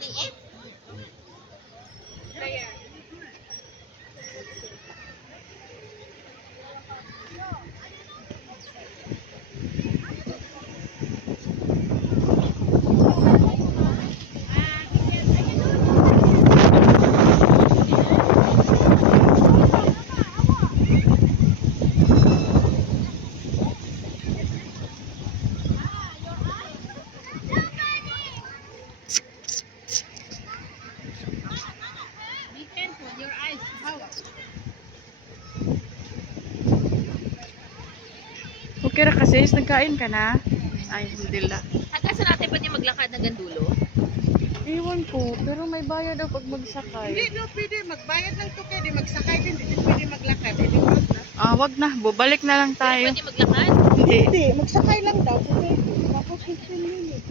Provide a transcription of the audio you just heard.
maliit. Kaya. Be careful, your eyes. How? Okay ra kasi, nagkain ka na? Ay, alhamdulillah. Hanggang sa natin pwede maglakad hanggang dulo? Iwan ko, pero may bayad daw pag magsakay. Hindi, no, pwede. Magbayad lang to kayo. Di magsakay din. Hindi pwede maglakad. Hindi wag na. Ah, wag na. Bubalik na lang tayo. Pwede maglakad? Hindi. Hindi, magsakay lang daw. Pwede. Tapos 15 minutes.